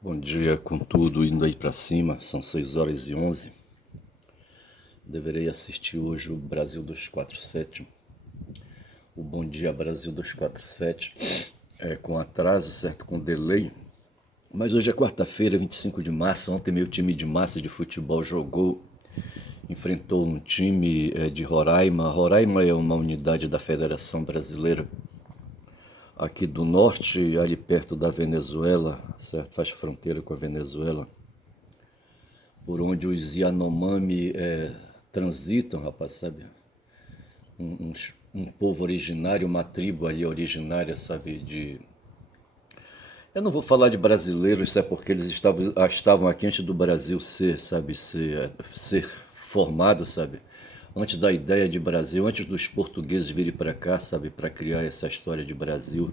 Bom dia, com tudo indo aí pra cima, são 6h11. Deverei assistir hoje o Brasil 247, o Bom Dia Brasil 247, com atraso, certo, com delay. Mas hoje é quarta-feira, 25 de março, ontem meu time de massa de futebol jogou, enfrentou um time de Roraima. Roraima é uma unidade da Federação Brasileira aqui do norte, ali perto da Venezuela, certo, faz fronteira com a Venezuela, por onde os Yanomami transitam, rapaz, sabe? Um povo originário, uma tribo ali originária, sabe? Eu não vou falar de brasileiros, sabe? Porque eles estavam aqui antes do Brasil ser, sabe? Ser formado, sabe? Antes da ideia de Brasil, antes dos portugueses virem para cá, sabe? Para criar essa história de Brasil.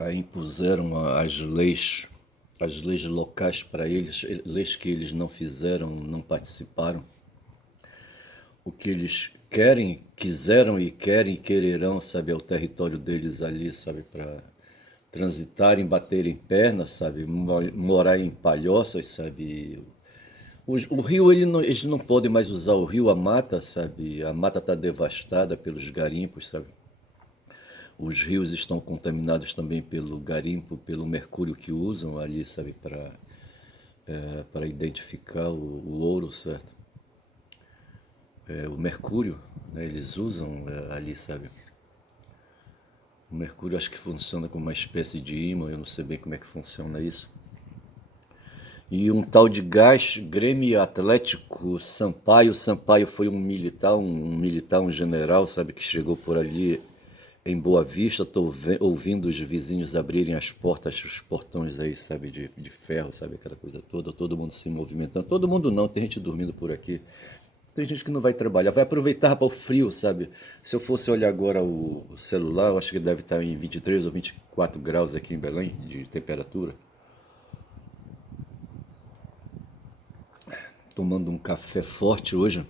Aí impuseram as leis locais para eles, leis que eles não fizeram, não participaram. O que eles querem, quiseram e querem e quererão, sabe, é o território deles ali, sabe, para transitarem, baterem pernas, sabe, morar em palhoças, sabe. O rio, eles não podem mais usar o rio, a mata, sabe, a mata está devastada pelos garimpos, sabe. Os rios estão contaminados também pelo garimpo, pelo mercúrio que usam ali, sabe, para identificar o ouro, certo? O mercúrio, né, eles usam ali, sabe? O mercúrio acho que funciona como uma espécie de ímã, eu não sei bem como é que funciona isso. E um tal de gás, Grêmio Atlético Sampaio. Sampaio foi um general, sabe, que chegou por ali em Boa Vista. Estou ouvindo os vizinhos abrirem as portas, os portões aí, sabe, de ferro, sabe, aquela coisa toda, todo mundo se movimentando. Todo mundo não, tem gente dormindo por aqui. Tem gente que não vai trabalhar, vai aproveitar para o frio, sabe? Se eu fosse olhar agora o celular, eu acho que ele deve estar em 23 ou 24 graus aqui em Belém de temperatura. Tomando um café forte hoje,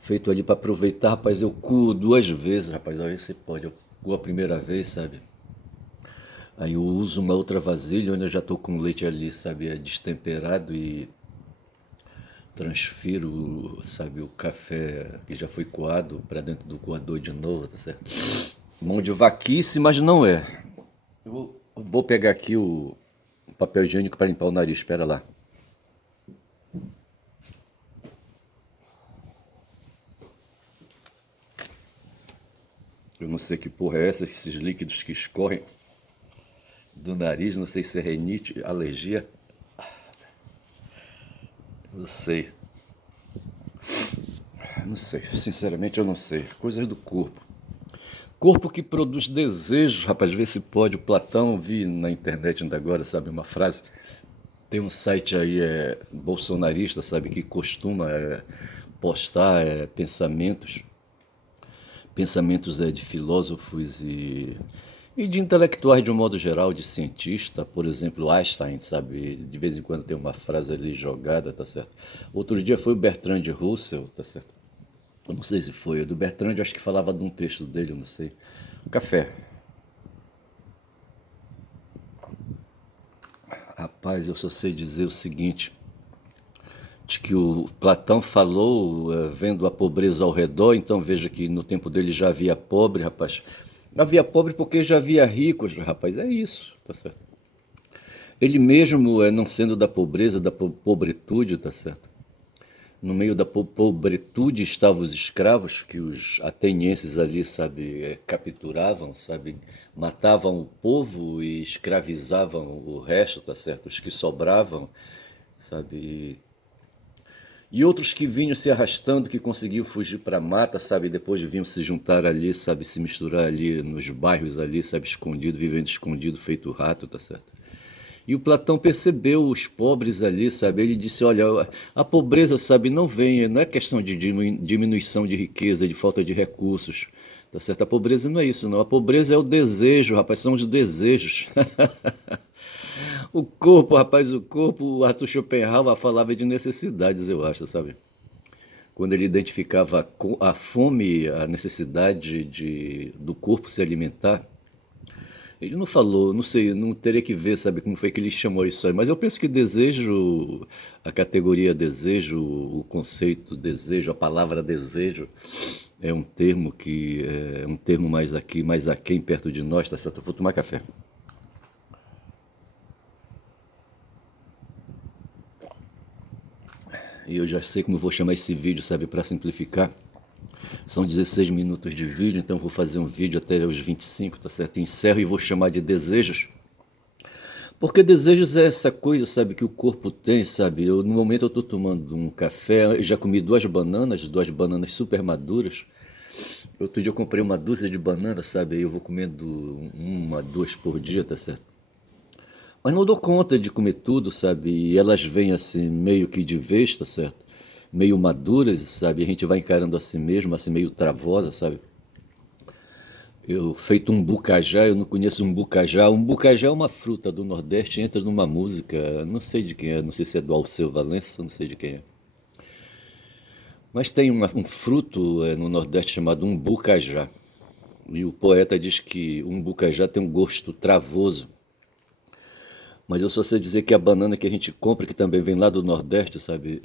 feito ali para aproveitar, rapaz. Eu coo duas vezes, rapaz. Olha, você pode. Eu coo a primeira vez, sabe? Aí eu uso uma outra vasilha onde eu já tô com o leite ali, sabe? É destemperado e transfiro, sabe, o café que já foi coado para dentro do coador de novo, tá certo? Mão de vaquice, mas não é. Eu vou pegar aqui o papel higiênico para limpar o nariz, espera lá. Eu não sei que porra é essa, esses líquidos que escorrem do nariz, não sei se é renite, alergia, não sei. Não sei, sinceramente eu não sei. Coisas do corpo. Corpo que produz desejo, rapaz, vê se pode. O Platão, vi na internet ainda agora, sabe, uma frase. Tem um site aí bolsonarista, sabe, que costuma postar pensamentos de filósofos e de intelectuais de um modo geral, de cientista, por exemplo, Einstein, sabe, de vez em quando tem uma frase ali jogada, tá certo? Outro dia foi o Bertrand Russell, tá certo? Eu não sei se foi, o do Bertrand, acho que falava de um texto dele, eu não sei. Café. Rapaz, eu só sei dizer o seguinte, de que o Platão falou, vendo a pobreza ao redor, então veja que no tempo dele já havia pobre, rapaz. Havia pobre porque já havia ricos, rapaz, é isso, tá certo? Ele mesmo, não sendo da pobreza, da pobretude, tá certo? No meio da pobretude estavam os escravos que os atenienses ali, sabe, capturavam, sabe, matavam o povo e escravizavam o resto, tá certo? Os que sobravam, sabe? E outros que vinham se arrastando, que conseguiam fugir para a mata, sabe? Depois vinham se juntar ali, sabe? Se misturar ali nos bairros ali, sabe? Escondido, vivendo escondido, feito rato, tá certo? E o Platão percebeu os pobres ali, sabe? Ele disse, olha, a pobreza, sabe, não vem, não é questão de diminuição de riqueza, de falta de recursos, tá certo? A pobreza não é isso, não. A pobreza é o desejo, rapaz, são os desejos. O corpo, rapaz, o corpo, o Arthur Schopenhauer falava de necessidades, eu acho, sabe? quando ele identificava a fome, a necessidade do corpo se alimentar, ele não falou, não sei, não teria que ver, sabe, como foi que ele chamou isso aí, mas eu penso que desejo, a categoria desejo, o conceito desejo, a palavra desejo, é um termo que é um termo mais aqui, mais aquém, perto de nós, tá certo? Eu vou tomar café. E eu já sei como eu vou chamar esse vídeo, sabe, para simplificar. São 16 minutos de vídeo, então eu vou fazer um vídeo até os 25, tá certo? Encerro e vou chamar de desejos. Porque desejos é essa coisa, sabe, que o corpo tem, sabe? No momento eu estou tomando um café, eu já comi duas bananas super maduras. Outro dia eu comprei uma dúzia de bananas, sabe? Aí eu vou comendo uma, duas por dia, tá certo? Mas não dou conta de comer tudo, sabe? E elas vêm assim, meio que de vez, tá certo? Meio maduras, sabe? A gente vai encarando assim mesmo, assim meio travosa, sabe? Eu feito um bucajá, eu não conheço um bucajá. Um bucajá é uma fruta do Nordeste, entra numa música, não sei de quem é, não sei se é do Alceu Valença, não sei de quem é. Mas tem um fruto no Nordeste chamado umbucajá. E o poeta diz que um umbucajá tem um gosto travoso. Mas eu só sei dizer que a banana que a gente compra, que também vem lá do Nordeste, sabe?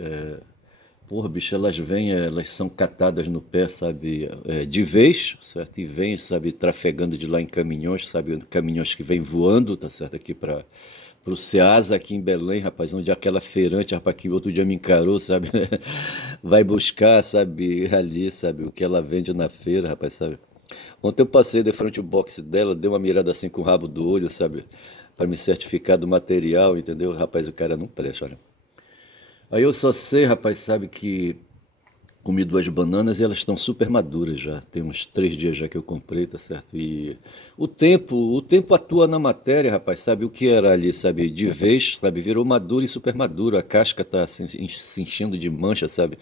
Porra, bicho, elas vêm, elas são catadas no pé, sabe? De vez, certo? E vêm, sabe, trafegando de lá em caminhões, sabe? Caminhões que vêm voando, tá certo? Aqui para o Ceasa, aqui em Belém, rapaz, onde aquela feirante, rapaz, que outro dia me encarou, sabe? Vai buscar, sabe, ali, sabe, o que ela vende na feira, rapaz, sabe? Ontem eu passei de frente ao box dela, dei uma mirada assim com o rabo do olho, sabe? Para me certificar do material, entendeu? Rapaz, o cara não presta, olha. Aí eu só sei, rapaz, sabe que comi duas bananas e elas estão super maduras já. Tem uns 3 dias já que eu comprei, tá certo? E o tempo atua na matéria, rapaz, sabe? O que era ali, sabe? De vez, sabe? Virou maduro e super maduro. A casca tá assim, se enchendo de mancha, sabe?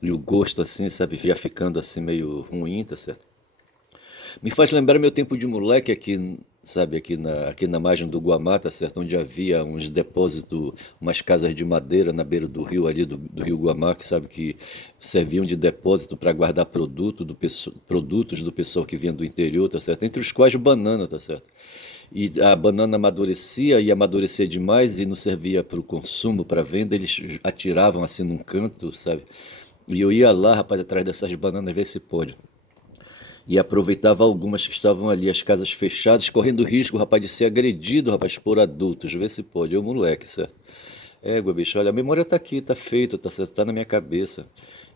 E o gosto assim, sabe? Ia ficando assim meio ruim, tá certo? Me faz lembrar meu tempo de moleque aqui, sabe, aqui na margem do Guamá, tá certo? Onde havia uns depósitos, umas casas de madeira na beira do rio ali, do rio Guamá, que sabe que serviam de depósito para guardar produtos do pessoal que vinha do interior, tá certo? Entre os quais banana, tá certo? E a banana amadurecia e amadurecia demais e não servia para o consumo, para venda, eles atiravam assim num canto, sabe? E eu ia lá, rapaz, atrás dessas bananas, ver se pode. E aproveitava algumas que estavam ali, as casas fechadas, correndo risco, rapaz, de ser agredido, rapaz, por adultos. Vê se pode. Eu, moleque, certo? Égua, bicho, olha, a memória tá aqui, tá feita, tá certo, tá na minha cabeça.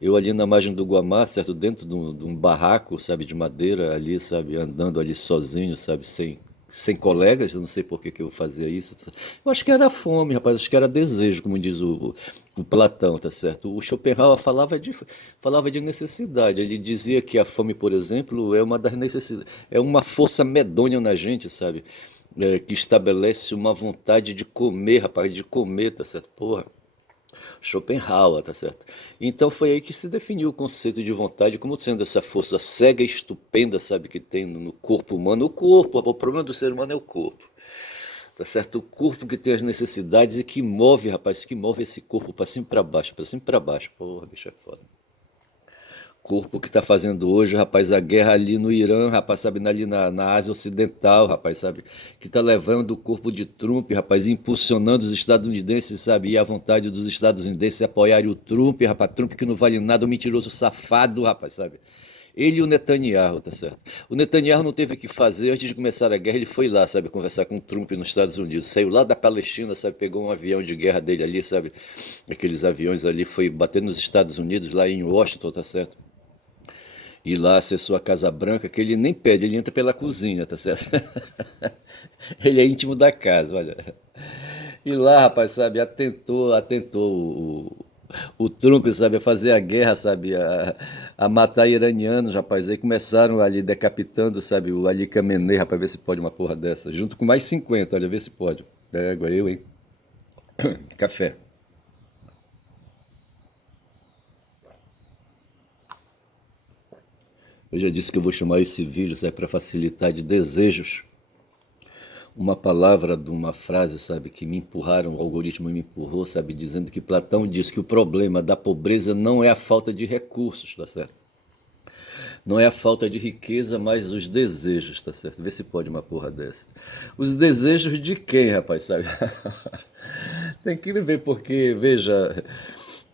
Eu ali na margem do Guamá, certo, dentro de um barraco, sabe, de madeira ali, sabe, andando ali sozinho, sabe, sem colegas, eu não sei por que que eu fazia isso. Eu acho que era fome, rapaz, acho que era desejo, como diz o Platão, tá certo? O Schopenhauer falava de necessidade. Ele dizia que a fome, por exemplo, é uma das necessidades, é uma força medonha na gente, sabe? Que estabelece uma vontade de comer, rapaz, de comer, tá certo? Porra. Schopenhauer, tá certo? Então foi aí que se definiu o conceito de vontade como sendo essa força cega e estupenda, sabe, que tem no corpo humano. O problema do ser humano é o corpo, tá certo? O corpo que tem as necessidades e que move, rapaz, que move esse corpo para cima e para baixo, para cima e para baixo. Porra, bicho é foda. Corpo que está fazendo hoje, rapaz, a guerra ali no Irã, rapaz, sabe, ali na Ásia Ocidental, rapaz, sabe, que está levando o corpo de Trump, rapaz, impulsionando os estadunidenses, sabe, e a vontade dos estadunidenses apoiarem o Trump, rapaz, Trump que não vale nada, o mentiroso safado, rapaz, sabe. Ele e o Netanyahu, tá certo? O Netanyahu não teve o que fazer antes de começar a guerra, ele foi lá, sabe, conversar com o Trump nos Estados Unidos. Saiu lá da Palestina, sabe, pegou um avião de guerra dele ali, sabe, aqueles aviões ali, foi bater nos Estados Unidos, lá em Washington, tá certo? E lá acessou a Casa Branca, que ele nem pede, ele entra pela cozinha, tá certo? Ele é íntimo da casa, olha. E lá, rapaz, sabe, atentou o Trump, sabe, a fazer a guerra, sabe, a matar iranianos, rapaz. Aí começaram ali decapitando, sabe, o Ali Khamenei, rapaz, ver se pode uma porra dessa. Junto com mais 50, olha, ver se pode. É, agora eu, hein? Café. Eu já disse que eu vou chamar esse vídeo, sabe, para facilitar de desejos. uma palavra de uma frase, sabe, que me empurraram, o algoritmo me empurrou, sabe, dizendo que Platão diz que o problema da pobreza não é a falta de recursos, tá certo? Não é a falta de riqueza, mas os desejos, tá certo? Vê se pode uma porra dessa. Os desejos de quem, rapaz, sabe? Tem que ver, porque, veja,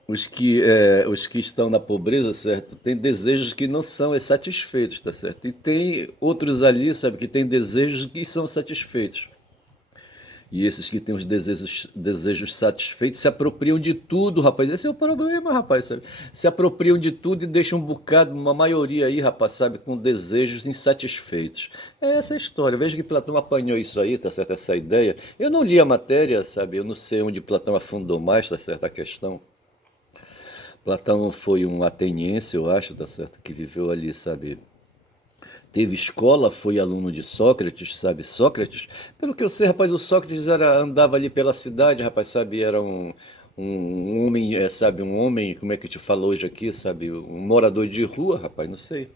os que estão na pobreza, certo? Tem desejos que não são satisfeitos, tá certo? E tem outros ali, sabe, que tem desejos que são satisfeitos. E esses que têm os desejos satisfeitos se apropriam de tudo, rapaz. Esse é o problema, rapaz, sabe? Se apropriam de tudo e deixam um bocado, uma maioria aí, rapaz, sabe, com desejos insatisfeitos. É essa a história. Veja que Platão apanhou isso aí, tá certo? Essa ideia. Eu não li a matéria, sabe? Eu não sei onde Platão afundou mais, tá certo? A questão. Platão foi um ateniense, eu acho, tá certo? Que viveu ali, sabe? Teve escola, foi aluno de Sócrates, sabe? Sócrates, pelo que eu sei, rapaz, o Sócrates andava ali pela cidade, rapaz, sabe? Era um homem, sabe? Um homem, como é que eu te falo hoje aqui, sabe? Um morador de rua, rapaz, não sei.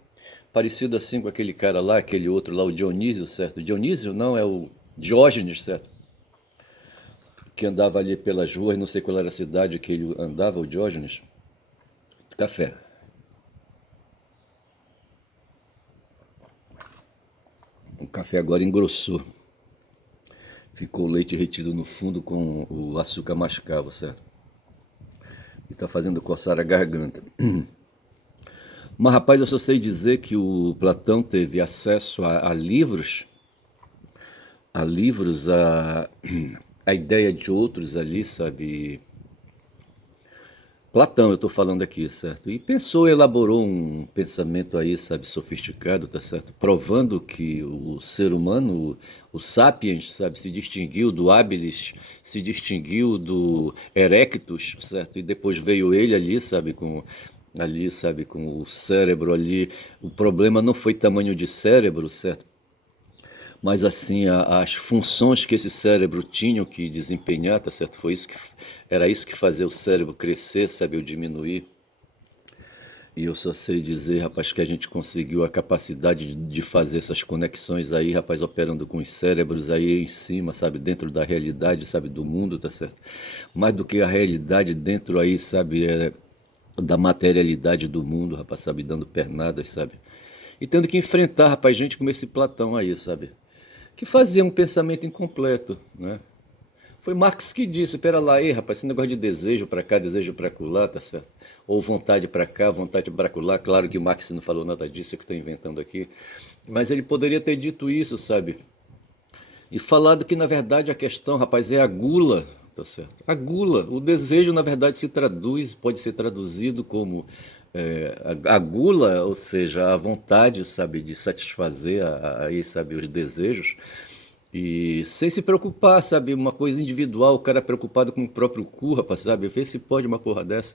Parecido assim com aquele cara lá, aquele outro lá, o Dionísio, certo? Dionísio não, é o Diógenes, certo? Que andava ali pelas ruas, não sei qual era a cidade que ele andava, o Diógenes. Café. O café agora engrossou. Ficou o leite retido no fundo com o açúcar mascavo, certo? E tá fazendo coçar a garganta. Mas, rapaz, eu só sei dizer que o Platão teve acesso a livros, a ideia de outros ali, sabe? Platão, eu estou falando aqui, certo? E pensou, elaborou um pensamento aí, sabe, sofisticado, tá certo? Provando que o ser humano, o sapiens, sabe, se distinguiu do habilis, se distinguiu do erectus, certo? E depois veio ele ali, sabe, com o cérebro ali. O problema não foi tamanho de cérebro, certo? Mas assim, as funções que esse cérebro tinha que desempenhar, tá certo? Era isso que fazia o cérebro crescer, sabe, ou diminuir. E eu só sei dizer, rapaz, que a gente conseguiu a capacidade de fazer essas conexões aí, rapaz, operando com os cérebros aí em cima, sabe, dentro da realidade, sabe, do mundo, tá certo? Mais do que a realidade dentro aí, sabe, da materialidade do mundo, rapaz, sabe, dando pernadas, sabe? E tendo que enfrentar, rapaz, gente como esse Platão aí, sabe? Que fazia um pensamento incompleto, né? Foi Marx que disse, pera lá aí, rapaz, esse negócio de desejo para cá, desejo para colar, tá certo? Ou vontade para cá, vontade para colar. Claro que Marx não falou nada disso, é que estou inventando aqui. Mas ele poderia ter dito isso, sabe? E falado que, na verdade, a questão, rapaz, é a gula, tá certo? A gula, o desejo, na verdade, pode ser traduzido como a gula, ou seja, a vontade, sabe, de satisfazer aí, sabe, os desejos, e sem se preocupar, sabe? Uma coisa individual, o cara preocupado com o próprio cu, rapaz, sabe? Vê se pode uma porra dessa,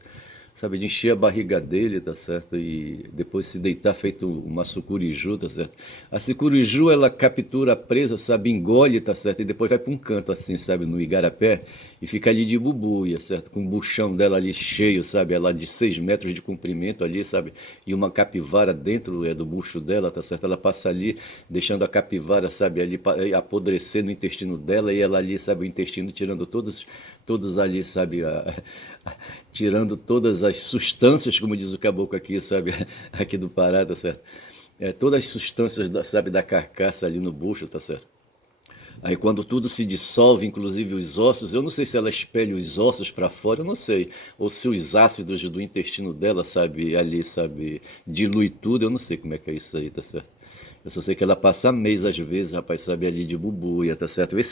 sabe? De encher a barriga dele, tá certo? E depois se deitar feito uma sucuriju, tá certo? A sucuriju, ela captura a presa, sabe? Engole, tá certo? E depois vai para um canto assim, sabe? No igarapé e fica ali de bubuia, certo? Com o buchão dela ali cheio, sabe? Ela de 6 metros de comprimento ali, sabe? E uma capivara dentro do bucho dela, tá certo? Ela passa ali, deixando a capivara, sabe? Ali apodrecer no intestino dela e ela ali, sabe? O intestino tirando todos ali, sabe? Tirando todas as substâncias, como diz o caboclo aqui, sabe? Aqui do Pará, tá certo? Todas as substâncias, sabe? Da carcaça ali no bucho, tá certo? Aí quando tudo se dissolve, inclusive os ossos, eu não sei se ela espelha os ossos para fora, eu não sei. Ou se os ácidos do intestino dela, sabe, ali, sabe, dilui tudo, eu não sei como é que é isso aí, tá certo? Eu só sei que ela passa mês às vezes, rapaz, sabe, ali de bubuia, tá certo? Vê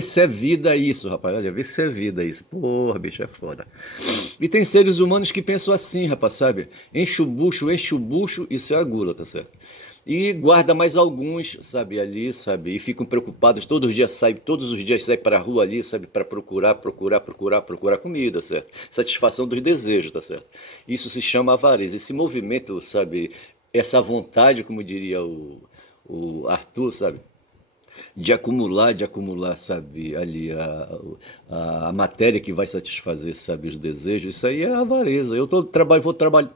se é vida isso, rapaz, olha, vê se é vida isso. Porra, bicho, é foda. E tem seres humanos que pensam assim, rapaz, sabe? Enche o bucho, isso é a gula, tá certo? E guarda mais alguns, sabe, ali, sabe, e ficam preocupados, todos os dias sai para a rua ali, sabe, para procurar comida, certo? Satisfação dos desejos, tá certo? Isso se chama avareza. Esse movimento, sabe, essa vontade, como diria o Arthur, sabe? de acumular, sabe, ali a matéria que vai satisfazer, sabe, os desejos, isso aí é avareza. Eu tô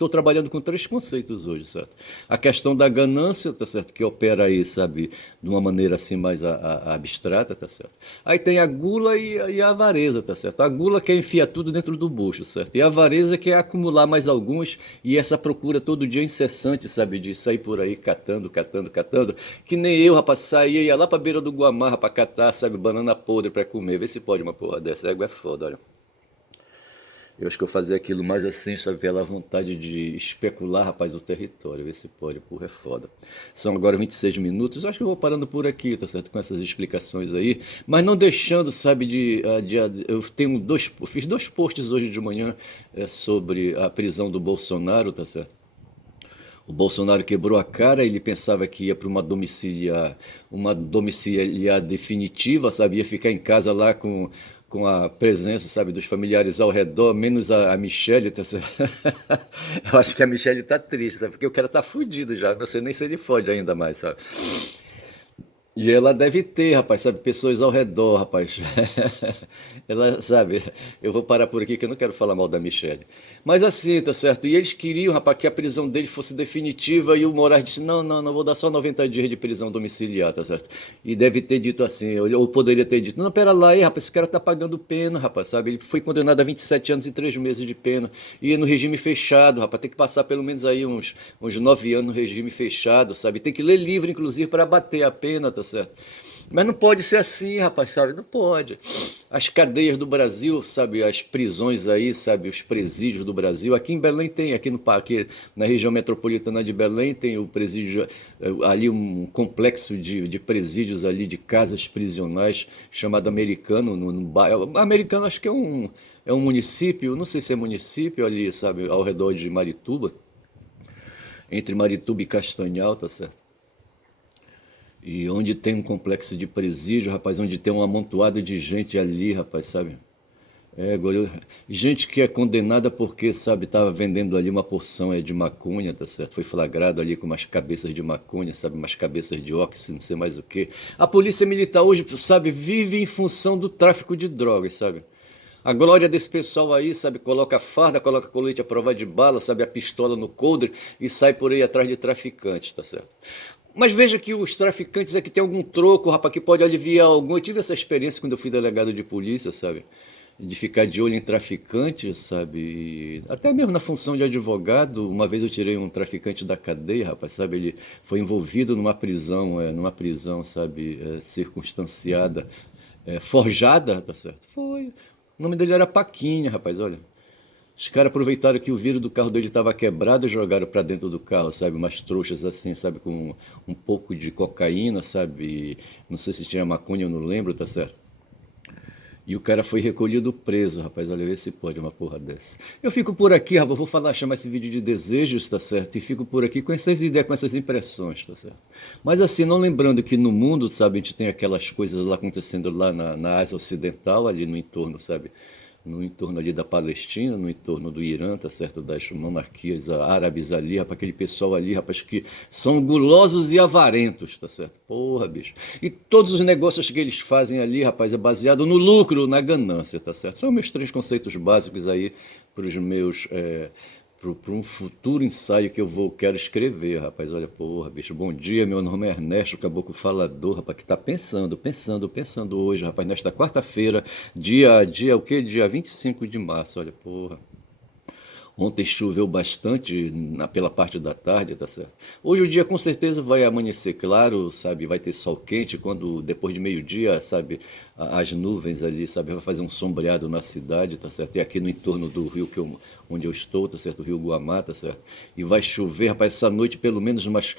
trabalhando com três conceitos hoje, certo? A questão da ganância, tá certo, que opera aí, sabe, de uma maneira assim mais abstrata, tá certo? Aí tem a gula e a avareza, tá certo? A gula quer enfiar tudo dentro do bucho, certo? E a avareza quer acumular mais alguns e essa procura todo dia incessante, sabe, de sair por aí catando, catando, catando, que nem eu, rapaz, saía, ia lá pra beira do Guamarra pra catar, sabe, banana podre pra comer. Vê se pode uma porra dessa. Égua é foda, olha. Eu acho que eu fazia aquilo mais assim, sabe, pela vontade de especular, rapaz, o território. Vê se pode, porra, é foda. São agora 26 minutos, eu acho que eu vou parando por aqui, tá certo? Com essas explicações aí. Mas não deixando, sabe, eu tenho fiz dois posts hoje de manhã sobre a prisão do Bolsonaro, tá certo? O Bolsonaro quebrou a cara, ele pensava que ia para uma domiciliar definitiva, sabe? Ia ficar em casa lá com a presença, sabe, dos familiares ao redor, menos a Michelle. Tá certo? Eu acho que a Michelle tá triste, sabe? Porque o cara tá fudido já, não sei nem se ele fode ainda mais, sabe? E ela deve ter, rapaz, sabe, pessoas ao redor, rapaz. Ela, sabe, eu vou parar por aqui que eu não quero falar mal da Michelle. Mas assim, tá certo? E eles queriam, rapaz, que a prisão dele fosse definitiva e o Moraes disse, não, não, não, vou dar só 90 dias de prisão domiciliar, tá certo? E deve ter dito assim, ou poderia ter dito, não, pera lá aí, rapaz, esse cara tá pagando pena, rapaz, sabe? Ele foi condenado a 27 anos e 3 meses de pena. E no regime fechado, rapaz, tem que passar pelo menos aí uns 9 anos no regime fechado, sabe? Tem que ler livro, inclusive, para bater a pena, tá certo? Mas não pode ser assim, rapaz, sabe? Não pode. As cadeias do Brasil, sabe? As prisões aí, sabe? Os presídios do Brasil. Aqui em Belém tem, aqui na região metropolitana de Belém tem o presídio, ali um complexo de presídios ali, de casas prisionais, chamado Americano, no bairro. Americano acho que é um município, não sei se é município ali, sabe? Ao redor de Marituba, entre Marituba e Castanhal, tá certo? E onde tem um complexo de presídio, rapaz, onde tem um amontoado de gente ali, rapaz, sabe? Gente que é condenada porque, sabe, estava vendendo ali uma porção de maconha, tá certo? Foi flagrado ali com umas cabeças de maconha, sabe? Umas cabeças de óxido, não sei mais o quê. A polícia militar hoje, sabe, vive em função do tráfico de drogas, sabe? A glória desse pessoal aí, sabe, coloca a farda, coloca colete à prova de bala, sabe, a pistola no coldre e sai por aí atrás de traficantes, tá certo? Mas veja que os traficantes aqui tem algum troco, rapaz, que pode aliviar algum. Eu tive essa experiência quando eu fui delegado de polícia, sabe? De ficar de olho em traficantes, sabe? E até mesmo na função de advogado, uma vez eu tirei um traficante da cadeia, rapaz, sabe? Ele foi envolvido numa prisão, sabe? Circunstanciada, forjada, tá certo? Foi. O nome dele era Paquinha, rapaz, olha. Os caras aproveitaram que o vidro do carro dele estava quebrado e jogaram para dentro do carro, sabe? Umas trouxas assim, sabe? Com um pouco de cocaína, sabe? Não sei se tinha maconha, eu não lembro, tá certo? E o cara foi recolhido preso, rapaz. Olha, vê se pode uma porra dessa. Eu fico por aqui, rapaz. Vou falar, chamar esse vídeo de desejos, tá certo? E fico por aqui com essas ideias, com essas impressões, tá certo? Mas assim, não lembrando que no mundo, sabe, a gente tem aquelas coisas lá acontecendo lá na Ásia Ocidental, ali no entorno, sabe? No entorno ali da Palestina, no entorno do Irã, tá certo? Das monarquias árabes ali, rapaz, aquele pessoal ali, rapaz, que são gulosos e avarentos, tá certo? Porra, bicho. E todos os negócios que eles fazem ali, rapaz, é baseado no lucro, na ganância, tá certo? São meus três conceitos básicos aí para os meus para um futuro ensaio que quero escrever, rapaz. Olha, porra, bicho, bom dia, meu nome é Ernesto Caboclo Falador, rapaz, que tá pensando hoje, rapaz, nesta quarta-feira, dia o quê? Dia 25 de março, olha, porra. Ontem choveu bastante pela parte da tarde, tá certo? Hoje o dia com certeza vai amanhecer claro, sabe? Vai ter sol quente quando depois de meio-dia, sabe? As nuvens ali, sabe? Vai fazer um sombreado na cidade, tá certo? E aqui no entorno do rio onde eu estou, tá certo? O rio Guamá, tá certo? E vai chover, rapaz, essa noite pelo menos umas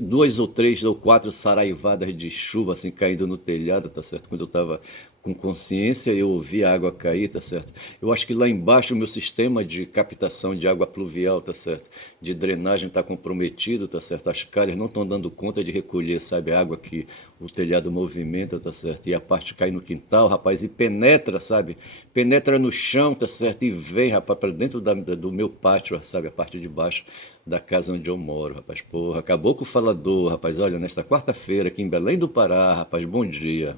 duas ou três ou quatro saraivadas de chuva assim caindo no telhado, tá certo? Quando eu tava com consciência, eu ouvi a água cair, tá certo? Eu acho que lá embaixo o meu sistema de captação de água pluvial, tá certo? De drenagem está comprometido, tá certo? As calhas não estão dando conta de recolher, sabe, a água que o telhado movimenta, tá certo? E a parte cai no quintal, rapaz, e penetra, sabe? Penetra no chão, tá certo? E vem, rapaz, para dentro do meu pátio, sabe? A parte de baixo da casa onde eu moro, rapaz. Porra, acabou com o falador, rapaz. Olha, nesta quarta-feira aqui em Belém do Pará, rapaz, bom dia.